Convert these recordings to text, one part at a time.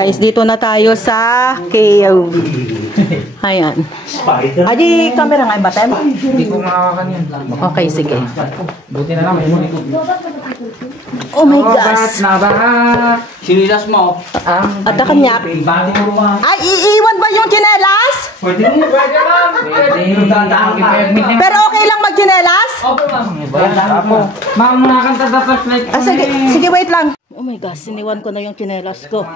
Guys, dito na tayo sa KOV. Ayan. Adi, camera nga ba tayo? Hindi ko makakakan yan. Okay, sige. Buti na lang. Oh my gosh. Sinilas mo. At na kanyak. Ay, iiwan ba yung chinelas? Pwede lang. Pero okay lang mag-chinelas? Opo, ma'am. Ma'am, nakakanta dapat like. Sige, sige, wait lang. Oh my gosh, siniwan ko na yung chinelas ko.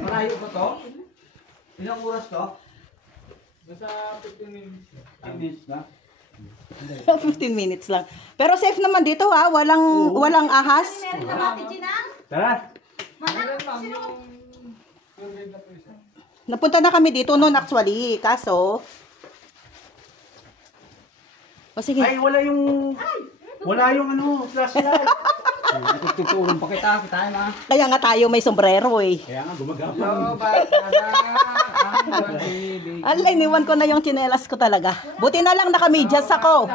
Malayo ba to? Ilang oras to? Basta 15 minutes. 15 minutes na? 15 minutes lang. Pero safe naman dito ha, walang ahas. Tara. Napunta na kami dito noon actually, kaso o sige. Ay, wala yung ano, flashlight. Tutulong pa kita na. Kaya nga tayo may sombrero eh. Kaya nga, gumagapang. Alay, niwan ko na yung chinelas ko talaga. Buti na lang naka-medyas ako.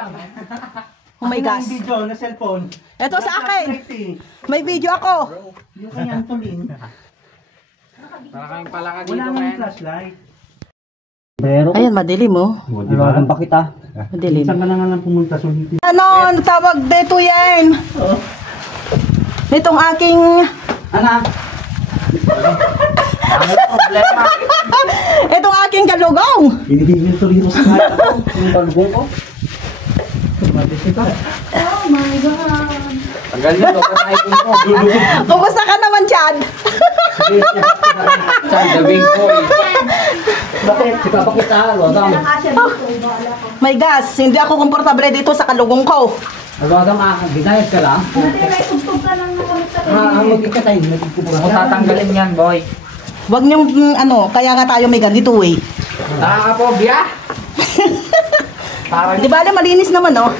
Oh my gosh. Yung video na cellphone. Ito sa akin. May video ako. Yung kanyang tulin. Para kayong palaka dito, Wala nga yung men. flashlight. Ayan, madilim oh. Wala pa kita. Madilim. Saan ka na nga lang pumunta? Sulitin. Ano, tawag dito yan. Itong aking... Anak. Ano problema? Itong aking galugong. Binibigyan tulin mo sa kaya. Yung balbong ko? Oh my God. Tagal na to, kumain ko. Kumusta ka naman, Chad? Saan, gabing ko eh. Bakit? Sika pa kita, lodang. My gosh, hindi ako komportable dito sa kalugong ko. Lodang ginayat ka lang. Magkikatay, magkikubura. Ako tatanggalin yan, boy. Huwag niyong, kaya nga tayo may ganito eh. Nakakapobia. Di ba, malinis naman oh.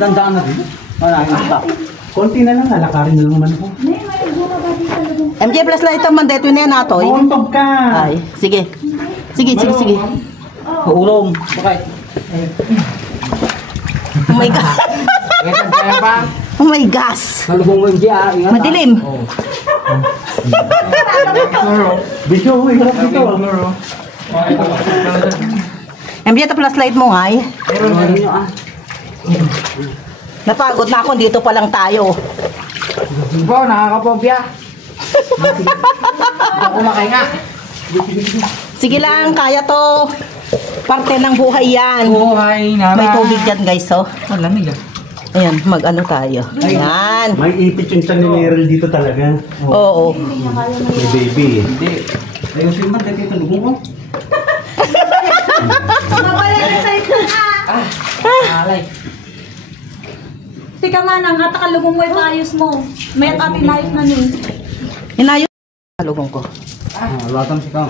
Dandaan na din. Konti na lang, lalakarin na lang naman ako. MJ Plus Light ang mandeto niya natoy. Mauntog ka! Ay, sige. Sige. Ulong. Bakit? Oh my God. Kaya pa? Oh my gosh. Nalubong mo yung diya. Madilim. Video, hirap dito. MJ ta Plus Light mo nga eh. Napagod na ako, dito pa lang tayo. Bo, nakakapobia. Ako makahinga. Sige lang, kaya to. Parte ng buhay yan. Buhay na. May tubig dyan guys oh. Wala nila. Ayan, mag-ano tayo. Ayan. May ipit yung tiyan ni Meryl dito talaga. Oo. May baby. Hindi. Ayun si Matt, dito talubong ko. Alay. Tika man, ang hatakalugong mo ayos mo. May kapinayos na nun. Hinayo. Kalugong ko. Latang si Kang.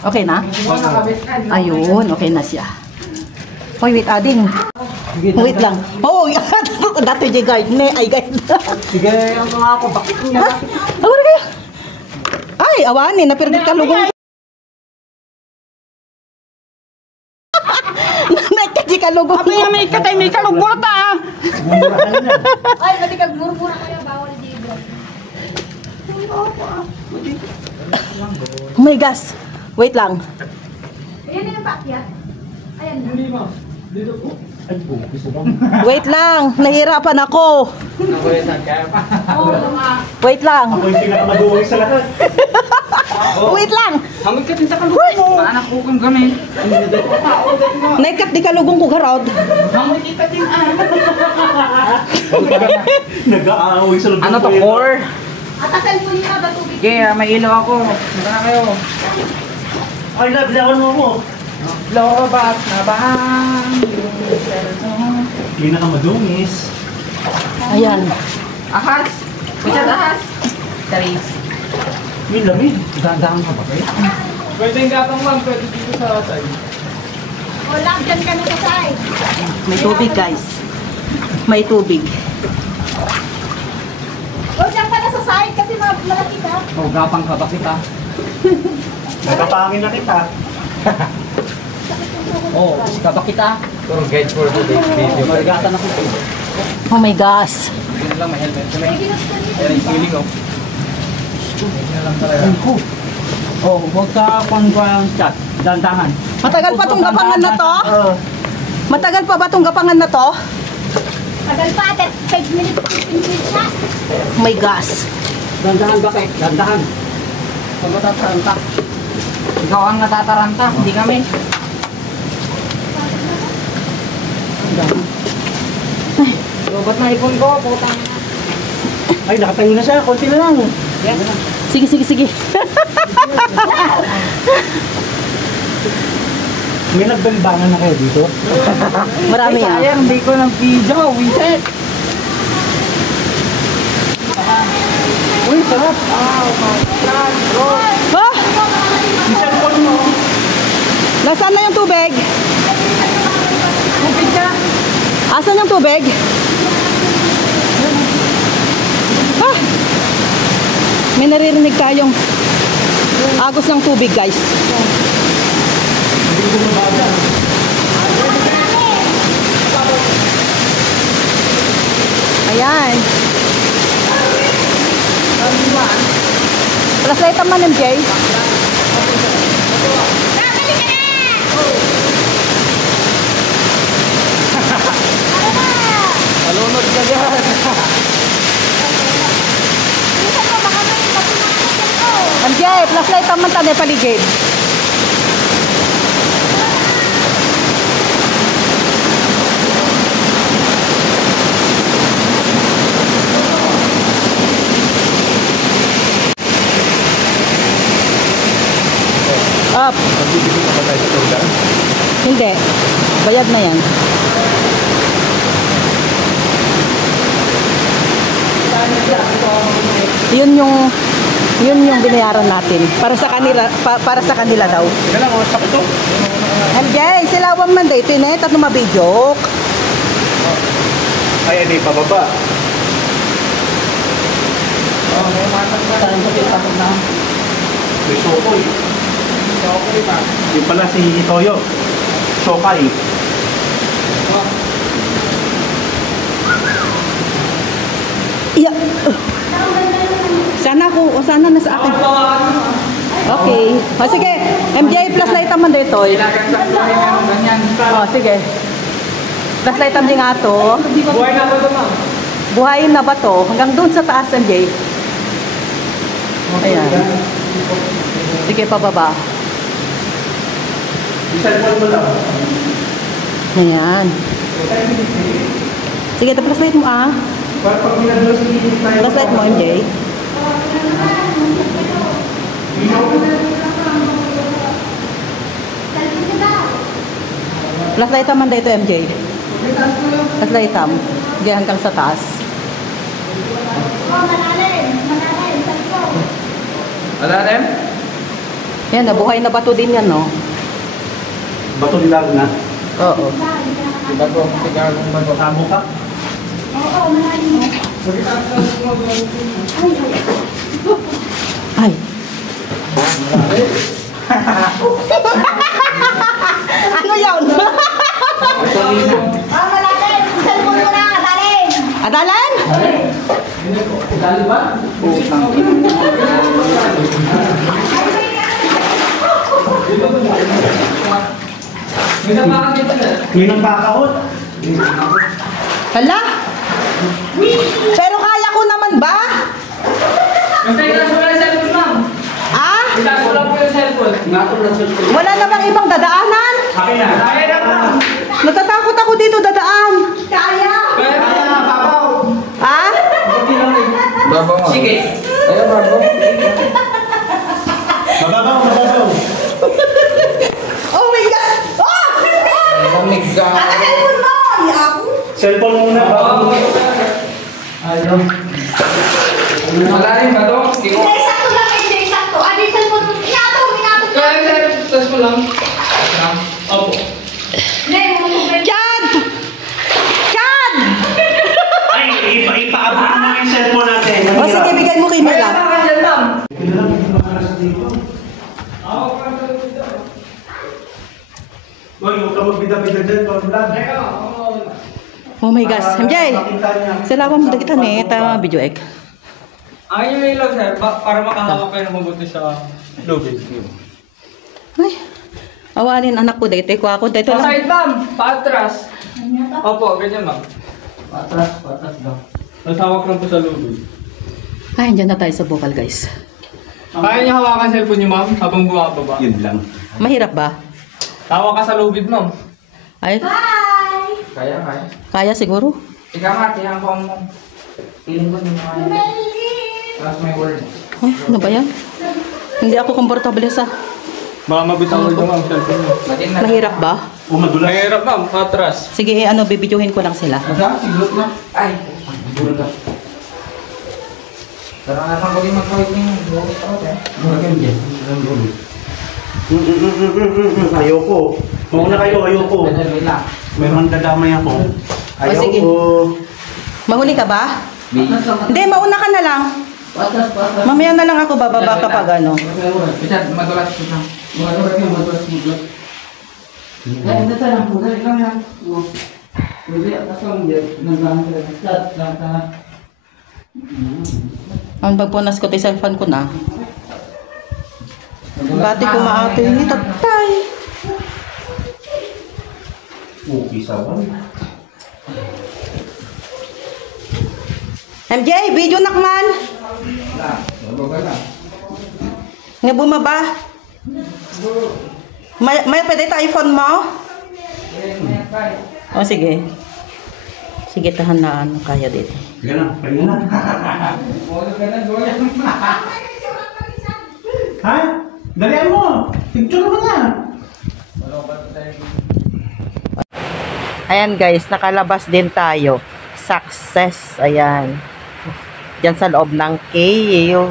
Okay na? Ayun, okay na siya. Hoy, wait, ading. Wait lang. Oh, dato di guide. Ay, guide. Sige, ang mga ako, bakit niya? Awar kayo. Ay, awanin. Napirdit ka lugong. Nakikita ka lugong. Abi nga may katay, may kalugbot ah! Ay, pati kagmurmura kaya bawal dito. Oh my gosh. Wait lang. Ayan na yung paakyat. Ayan na. Hindi ma, dito po. Wait lang. Nahirapan ako. Nakulitan kaya pa. Wait lang. Ako yung pinakamaduwag sa lahat. Wait lang. Hamig ka tinta kalugong mo. Paanak ko kang gamit. Naikat di ka lugong ko garod. Hamig kita din ah. Nag-aaway sa loob. Ano to, core? At asal mo nyo na ba tubig? Okay, may ilaw ako. Saka na kayo. Ay, laban mo ako. Lobat na bang? Pinakamadungis. Ayan. Ahas! Bisa ahas! Taris. May lamig. Dandaan ka ba kayo? Pwede gatong lang, pwede dito sa side. Wala, dyan kami sa side. May tubig guys. May tubig. O, dyan ka na sa side kasi malaki ka. O, gapang ka ba kita? Nagkapangin na kita. Oo, ka ba kita? Tour guide for the video. Marigatan ako. Oh my gosh. Yun lang, may helmet. Ayan yung feeling oh. Yun lang talaga. Oh, huwag ka kung chat. Dandangan. Matagal pa tong gapangan na to? Oo. Matagal pa ba tong gapangan na to? Tagal pa, 5 minutes, 15 minutes na. May gas. Dandahan ka, Kek. Dandahan. Huwag ka tataranta. Ikaw ang natataranta, hindi kami. Robot na ipon ko, putang. Ay, nakatayo na siya. Konti na lang. Yes. Sige, sige, sige. May nagbalibangan na kayo dito? Marami Ay, yan. sayang, hindi ko ng video, wiset. Uy, sarap. Oh my God, bro. Oh! Yung cellphone mo. Nasaan na yung tubig? Tubig ka. Asan yung tubig? Ah! May naririnig tayong agos ng tubig, guys. Hindi ko mabaga. Ayan. Flashlight naman, MJ. Malunod ka dyan. MJ, flashlight naman tayo paligid. Up. Hindi. Bayad na yan. Yun yung binayaran natin para sa kanila para sa kanila daw. Teka lang, oh, sakto. MJ, silawang man dito na at mabijok. Ay, hindi, pababa. May sokoy. Yung pala si Toyo. Shokay. Iya. Sana nasa akin. Okay. O sige, MJ plus light naman dito. Ilagan sa buhay meron ganyan. O sige. Plus light naman nga to. Buhay na ba ito, ma'am? Buhayin na ba to? Hanggang doon sa taas, MJ. Ayan. Sige, pababa. Yung cellphone mo lang. Ayan. Sige, ito plus light mo ah. Para pag minadalo si tayo. Plus light mo, MJ. Plus light naman dito, MJ. Plus light tam. Sige, hanggang sa taas. Wala rin? Yan, nabuhay na bato din yan, no? Bato nilag na. Oo. Bago, sigagong bago. Tamo ka? Ay. Ano yun? Adalan? Dali ba? May napakan dito na. May nagkakaot. Hala? Pero kaya ko naman ba? Basta itaas mo lang yung cellphone, ma'am. Ah? Itaas mo lang po yung cellphone. Wala na bang ibang dadaanan? Akin na. Kaya na, ma'am. Natatakot ako dito dadaan. Kaya. Kaya na, babaw. Ah? Babaw. Sige. Ayaw, babaw. Mababaw, mababaw. Oh my God! Oh! Lamig ka. Ano cellphone mo? Ako? Cellphone muna. Babaw. Ayaw. Wala rin ba ito? Hindi ko. Hindi, sakto lang, hindi, sakto. Ano yung cellphone mo? Inato mo. Kaya, sir. Itaas mo lang. Opo. Hindi, mamutugin. Chad! Chad! Ay, ipaabot mo yung cellphone natin. O sige, bigay mo kay Kaya Mila. na ka dyan, ma'am. Boy, huwag ka magbida-bida dyan. Oh my gosh. MJ! Salamat mo kita ni. Tama video ek. Ang yung ilaw, sir, para makahawak kayo ng mabuti sa Lubid. Ay, awanin anak ko dito. Kuha ko dito lang. Paside, ma'am. Paatras. Opo, ganyan, ma'am. Paatras daw. Nasawak lang po sa lubid. Ay, andyan na tayo sa bukal, guys. Kaya niyo hawakan cellphone niyo, ma'am, habang bumababa. Yun lang. Mahirap ba? Tawa ka sa lubid, ma'am. Ay, Kaya. kaya siguro. Ikaw nga, tiyan ko mo. Feeling ko din naman. Tapos may word. Ay, ano ba yan? Hindi ako komportable sa... Baka mabitawal ko, ma'am, cellphone niyo. Mahirap ba? Madulas. Mahirap, ma'am. Patras. Sige, bibidyohin ko lang sila. Masa? Siglot na. Ay. Siguro lang. Pero naman ko din mag-kawit niyo. Bukas ako, eh. Ayoko. Mauna kayo, ayoko. Wait lang. May mandadamay ako. sige. Ayoko. Mahuli ka ba? Hindi, mauna ka na lang. Mamaya na lang ako bababa kapag ano. Bicat, madulas ko na. Madulas mo. Kaya ito lang po. Dali lang yan. Pwede, atas lang dyan. Naglahan ka lang. Ang pagpunas ko, tayo cellphone ko na. Bati ko maato yun ito. Tay! Okay, sawan. MJ, video nakman! Nga bumaba? May pwede tayo phone mo? O sige. Sige, tahan na ano kaya dito. Sige na, pahinga na. Ha? Dalian mo! Picture mo na! Ayan guys, nakalabas din tayo. Success. Ayan. Diyan sa loob ng cave.